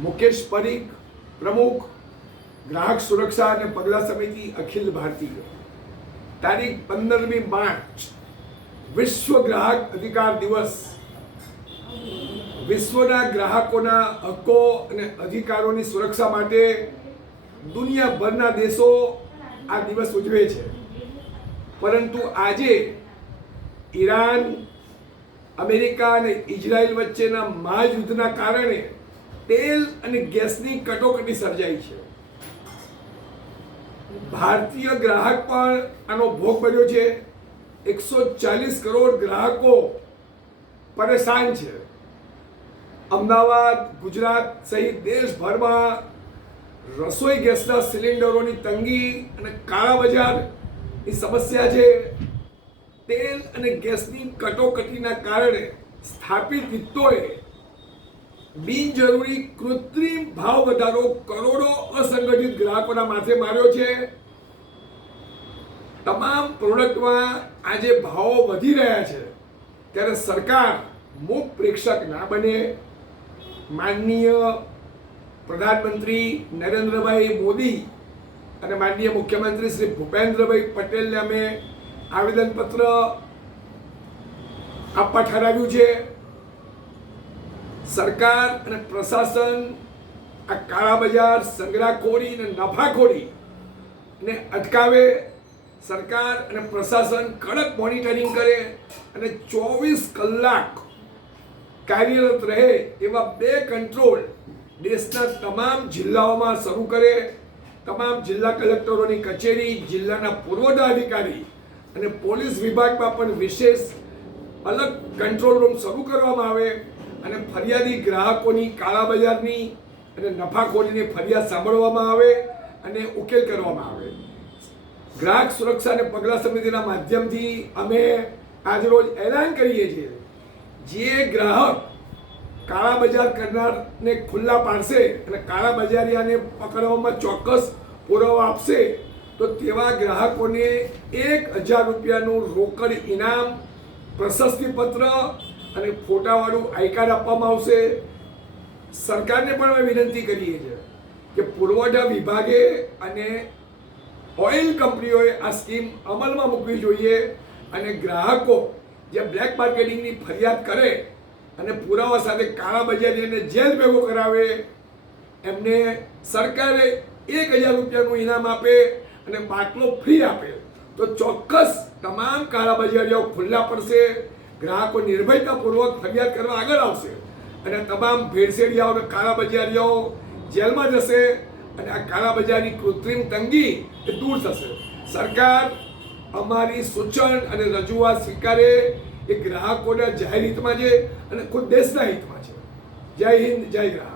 મુકેશ પરીખ, પ્રમુખ ગ્રાહક સુરક્ષા અને પગલાં સમિતિ અખિલ ભારતીય. તારીખ 15મી માર્ચ વિશ્વ ગ્રાહક અધિકાર દિવસ. વિશ્વના ગ્રાહકોના હક્કો અને અધિકારોની સુરક્ષા માટે દુનિયાભરના દેશો આ દિવસ ઉજવે છે. પરંતુ આજે ઈરાન, અમેરિકા અને ઇઝરાયલ વચ્ચેના મહાયુદ્ધના કારણે તેલ અને ગેસની કટોકટી સર્જાઈ છે. ભારતીય ગ્રાહક પણ આનો ભોગ બન્યો છે. 140 કરોડ ગ્રાહકો પરેશાન છે. અમદાવાદ, ગુજરાત સહિત દેશભરમાં રસોઈ ગેસના સિલિન્ડરોની તંગી અને કાળા બજારની સમસ્યા છે. તેલ અને ગેસની કટોકટીના કારણે સ્થાપિત હિતોએ બિનજરૂરી કૃત્રિમ ભાવ વધારો કરોડો અસંગઠિત ગ્રાહકોના માથે માર્યો છે. તમામ પ્રોડક્ટમાં આજે ભાવો વધી રહ્યા છે ત્યારે સરકાર મૂક પ્રેક્ષક ના બને. માનનીય પ્રધાનમંત્રી નરેન્દ્રભાઈ મોદી અને માનનીય મુખ્યમંત્રી શ્રી ભૂપેન્દ્રભાઈ પટેલને અમે આવેદનપત્ર આપવા ઠરાવ્યું છે. સરકાર અને પ્રશાસન આ કાળા બજાર, સંગ્રહખોરી અને નફાખોરીને અટકાવે. સરકાર અને પ્રશાસન કડક મોનિટરિંગ કરે અને 24 કલાક કાર્યરત રહે એવા 2 કંટ્રોલ દેશના તમામ જિલ્લાઓમાં શરૂ કરે. તમામ જિલ્લા કલેક્ટરોની કચેરી, જિલ્લાના પુરવઠા અધિકારી અને પોલીસ વિભાગમાં પણ વિશેષ અલગ કંટ્રોલ રૂમ શરૂ કરવામાં આવે અને ફરિયાદી ગ્રાહકોની કાળા બજારની અને નફાખોરીની ફરિયાદ સાંભળવામાં આવે અને ઉકેલ કરવામાં આવે. ગ્રાહક સુરક્ષા અને પગલાં સમિતિના માધ્યમથી અમે આજરોજ એલાન કરીએ છીએ, જે ગ્રાહક કાળા બજાર કરનારને ખુલ્લા પાડશે અને કાળા બજારિયાને પકડવામાં ચોક્કસ પુરાવા આપશે તો તેવા ગ્રાહકોને 1000 રૂપિયાનું રોકડ ઇનામ, પ્રશસ્તિપત્ર અને ફોટાવાળું આઈ કાર્ડ આપવામાં આવશે. સરકારને પણ અમે વિનંતી કરીએ છીએ કે પુરવઠા વિભાગે અને ઓઇલ કંપનીઓએ આ સ્કીમ અમલમાં મૂકવી જોઈએ અને ગ્રાહકો જે બ્લેક માર્કેટિંગની ફરિયાદ કરે અને પુરાવા સાથે કાળા બજારીને જેલ ભેગો કરાવે એમને સરકારે 1000 રૂપિયાનું ઇનામ આપે અને બાટલો ફ્રી આપે તો ચોક્કસ તમામ કાળા બજારીઓ ખુલ્લા પડશે. ગ્રાહકો નિર્ભયતાપૂર્વક ફરિયાદ કરવા આગળ આવશે અને તમામ ભેળસેડિયાઓ અને કાળા બજારીઓ જેલમાં જશે અને આ કાળા બજારની કૃત્રિમ તંગી એ દૂર થશે. સરકાર અમારી સૂચન અને રજૂઆત સ્વીકારે એ ગ્રાહકોના જાહેર હિતમાં છે અને ખુદ દેશના હિતમાં છે. જય હિન્દ, જય ગ્રાહક.